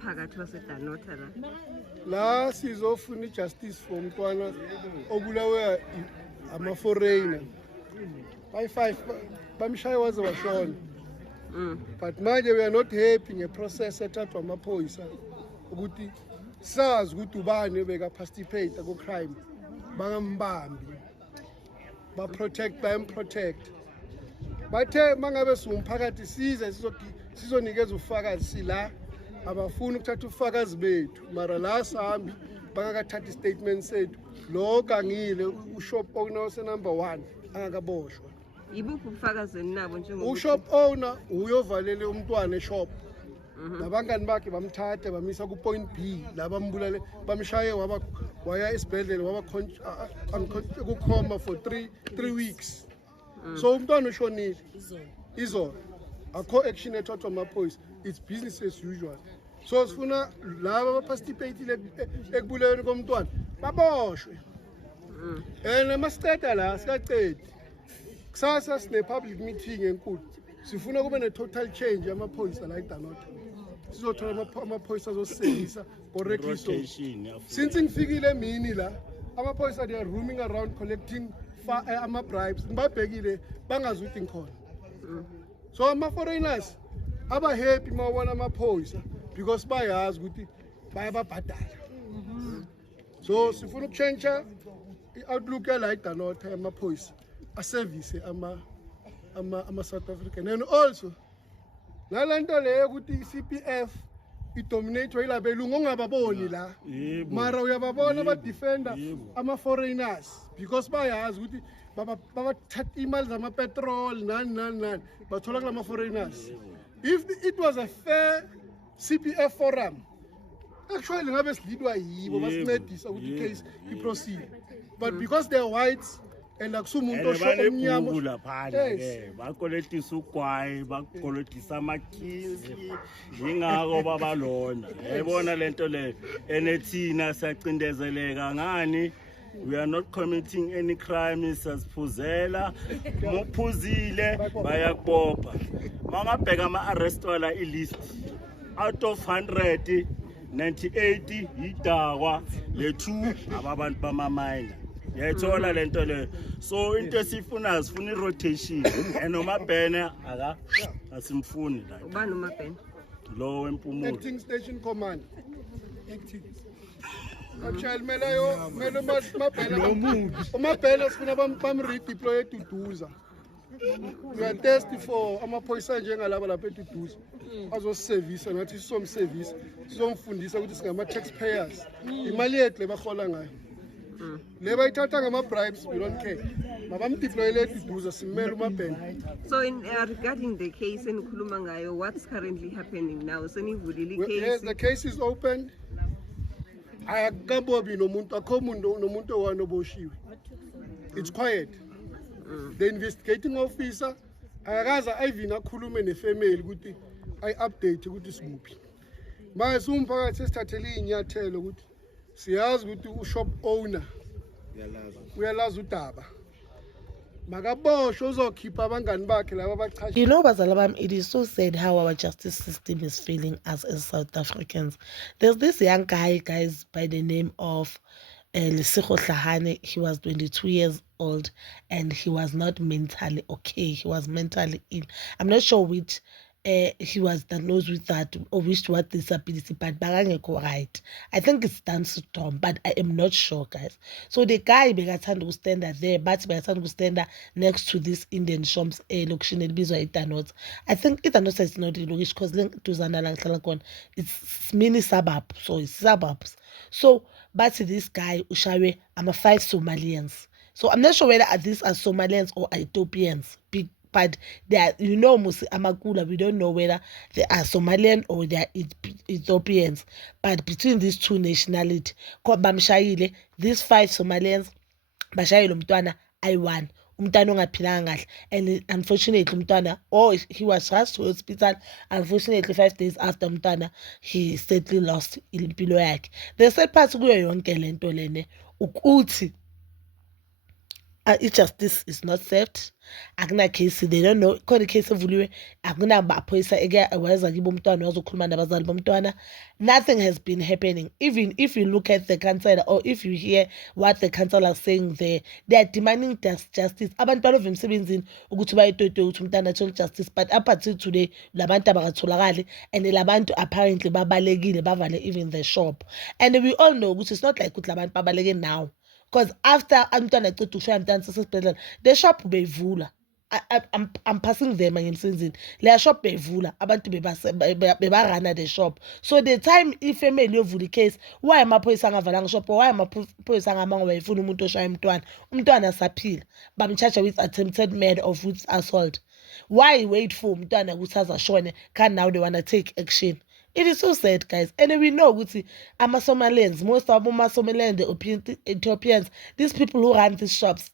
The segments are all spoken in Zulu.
umphakathi waseDanota la sizofuna justice for umntwana obulawe ama-foreigner bayi-5 bamshaya waze washona. But manje we are not happy ngeprocess ethathwa amaphoyisa ukuthi sazi ukuthi ubani obeka-participate ku-crime bangambambi bayamprotect. Bathe mangabe siwumphakathi size sizonikeza ufakazi sila abafuni ukuthatha ufakazi bethu mara la sahambi bangakathatha istatement sethu lo gangile ushop owner osenumber 1 angakaboshwa. Yibuphi ubufakazi enabo njengoba ushop owner uyovalele umntwana eshop nabangani bakhe bamthatha bamisa ku point B la bambulale bamshaye waya esibhedlela kukhoma for 3 weeks. So umntwana ushonile izolo akho action ethathwa amaphoyisa, it's business as usual. So sifuna laba abaparticipate ekubuleni komntwana baboshwe. Masiceda la sikacedi kusasa sine public meeting enkulu sifuna kube ne total change amaphoyisa la eDanota sizothola amaphoyisa azosebenzisa correctly. So since ngifikile emini la amaphoyisa they are roaming around collecting ama-bribes ngibabhekile bangazi ukuthi ngikhona. So ama-foreigners aba-happy mawabona amaphoyisa because bayazi ukuthi bayababhadala. So sifuna ukutshentsha i-outlook yala eDanota yamaphoyisa aservice ama-South African. And also nalanto leyo ukuthi i-CPF idominate yilabelungu ongababoni la mara uyababona abadefender ama-foreigners because bayazi ukuthi babathatha imali zama-petrol nani bathola kula ma-foreigners. If it was a fair CPF forum actually ngabe silidwa yibo basincedisa ukuthi i-case iproceed, but because they're whites and akusumuntu omnyama lapha ke bakoletisa ugwayi bakoletisa amakhizi ingako babalona yayibona lento le enethina siyacindezeleka ngani. We are not committing any crime, sasiphuzela muphuzile bayakubopha. Mangabheka ama-arrest wala ilist out of 100 98 idakwa le2 ababantu bama-minor. Yayithola lento le. So into esifuna sifuna i-rotation and uMabhena asimfuni la. ubani uMabhena? Lo wempumulo. acting station commander acting actually melayo uMabhena sifuna bam-redeploy eDuduza. We are thirsty for amaphoyisa njengalaba lapha eDuduza azosisevisa nathi sizomsevisa sizomfundisa ukuthi singama-taxpayers imali yethu le bahola ngayo le bayithatha ngama-bribes. We don't care mabamdeployele eDuduza simele uMabhena. So in regarding the case enikhuluma ngayo, what's currently happening now? Senivulile Yes, case. the case is open. Akabobi nomuntu akho nomuntu owani oboshiwe. It's quiet. The investigating officer akakaza ayivina akhulume nefamily ukuthi ay-update ukuthi sikuphi. Manje umphakathi sesithathele inyathelo ukuthi siyazi ukuthi ushop owner uyalazi udaba makaboshwe uzokhipha abangani bakhe laba abachasha. You know, Bazalabam, it is so sad how our justice system is failing us as South Africans. There's this young guy, guys, by the name of Lesego Hlahane. He was 22 years old and he was not mentally okay. He was mentally ill. I'm not sure which he was diagnosed with that or what disability, but bagangeko right. I think it's Down syndrome, but I am not sure, guys. So the guy begathanda ukustanda there, but begathanda ukustanda next to this Indian shops location elibizwa iDanota. I think iDanota is not location because duzana la ngihlala khona, it's mini suburb, so it's suburbs. So but this guy ushawe ama-5 Somalians. So I'm not sure whether these are Somalians or Ethiopians. But they are, you know, Musi Amakula, we don't know whether they are Somalian or they are Ethiopians. But between these two nationalities, bamshayile, these 5 Somalians, bashayile umntwana I1. Umntwana ongaphilanga kahle, and unfortunately umntwana, he was rushed to hospital. Unfortunately 5 days after umntwana, he sadly lost impilo yakhe. The sad part kuyo yonke lento lene ukuthi I-justice is not served. Akuna-case, they don't know. Khona i-case evuliwe, akunamaphoyisa weza kibo umntwana wazokhuluma nabazali bomntwana. Nothing has been happening. Even if you look at the councillor or if you hear what the councillor is saying there, they are demanding justice. Abantu balova emsebenzini ukuthi bayitotoye ukuthi umntwana athole justice, but up until today labantu abakatholakali, and labantu apparently babalekile bavale even the shop. And we all know ukuthi it's not like ukuthi labantu babaleke now. Because after umntwana eceda ukushaya umntwana sesesibhedlela, the shop beyivula. I'm passing them ngemsebenzini. Leya shop beyivula, abantu bebarana the shop. So the time ifamily yovula icase, why amaphoyisa angavalanga shop, why amaphoyisa angamanga bayifuna umuntu oshaya umntwana? Umntwana saphila. Bamcharge with attempted murder of with assault. Why wait for umntwana ukuthi azashone? Can now they wanna take action. It is so sad, guys. And we know ukuthi ama-Somalians, most of ama-Somalians, the Ethiopians, these people who run these shops,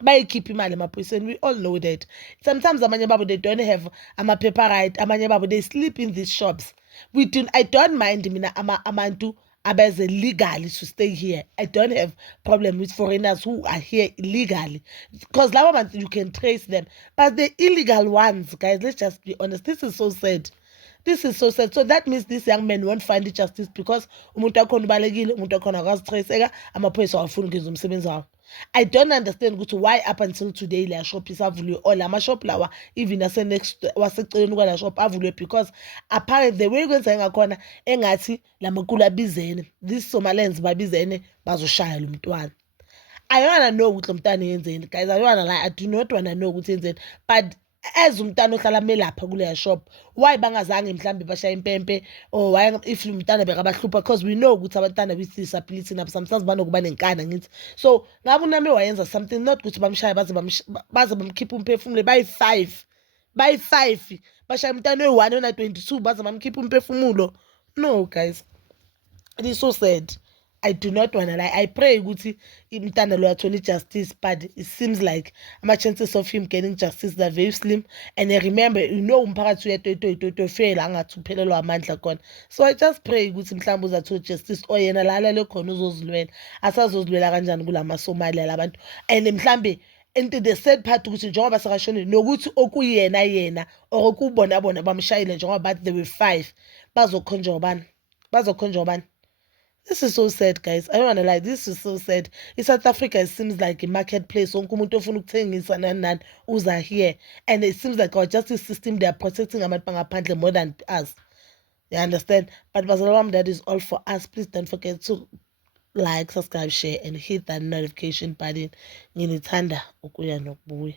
bayikhipha imali emaphoyiseni. We all know that. Sometimes amanye babo they don't have ama-paper right, amanye babo they sleep in these shops. I don't mind mina amantu abeze legally to stay here. I don't have problem with foreigners who are here illegally, because labo bantu you can trace them. But the illegal ones, guys, let's just be honest, this is so sad. This is so sad. So that means this young man won't find justice because umuntu akhona ubalekile, umuntu akhona akazitraceka, amaphoyisa awafuni ukwenza umsebenzi wawo. I don't understand ukuthi why up until today la shop isavuliwe, or la shop lawa even ase next waseceleni kwala shop avuliwe, because apparently the way kwenza ngakhona engathi lamakulu abizene, these Somalians babizene bazoshaya lo mntwana. I wanna know ukuthi lo mntwana yenzeni, guys. I do not wanna know ukuthi yenzeni, but as umntana ohlala melapha kuleya shop, why bangazange mhlambe bashaya impempe, or why if umntana bekabahlupha, because we know ukuthi abantwana with disability nabo sometimes banokuba nenkani ngithi. So ngabe unami wayenza something, not ukuthi bamshaya baze bamkhipha umphefumulo bayi-5 bashaya umntana oyi-1 ona-22 baze bamkhipha umphefumulo. No, guys, it is so sad. I do not want to lie. I pray ukuthi umntana lo athole justice, but it seems like ama-chances of him getting justice are very slim. And I remember, umphakathi uyatotoy fela angathi uphelelwa amandla khona. So I just pray ukuthi mhlawumbe uzathole justice, or yena la alale khona uzozilwela. Asazozilwela kanjani kulama-Somalia labantu. And mhlawumbe, and the sad part ukuthi njengoba sekashonile nokuthi okuyena or okubona bamshayile njengoba bathi there were 5 bazokhonjwa ubani. This is so sad, guys. I don't want to lie. This is so sad. In South Africa, it seems like a marketplace. Umuntu ofuna ukuthengisa nani uza here. And it seems like our justice system, they are protecting abantu bangaphandle more than us. You understand? But bazalwane, that is all for us. Please don't forget to like, subscribe, share, and hit that notification button. Nginithanda ukuya nokubuya.